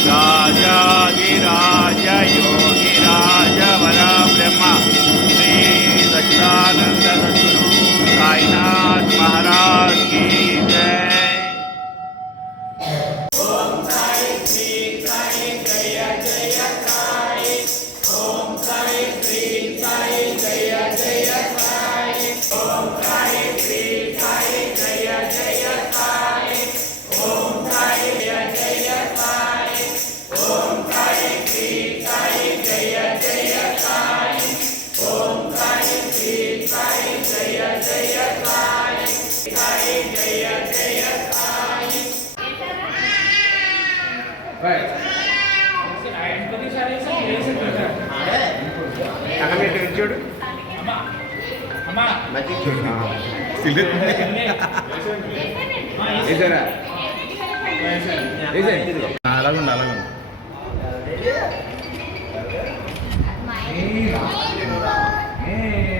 जागिराजय అలాగే తెలుసు చూడు అలాగే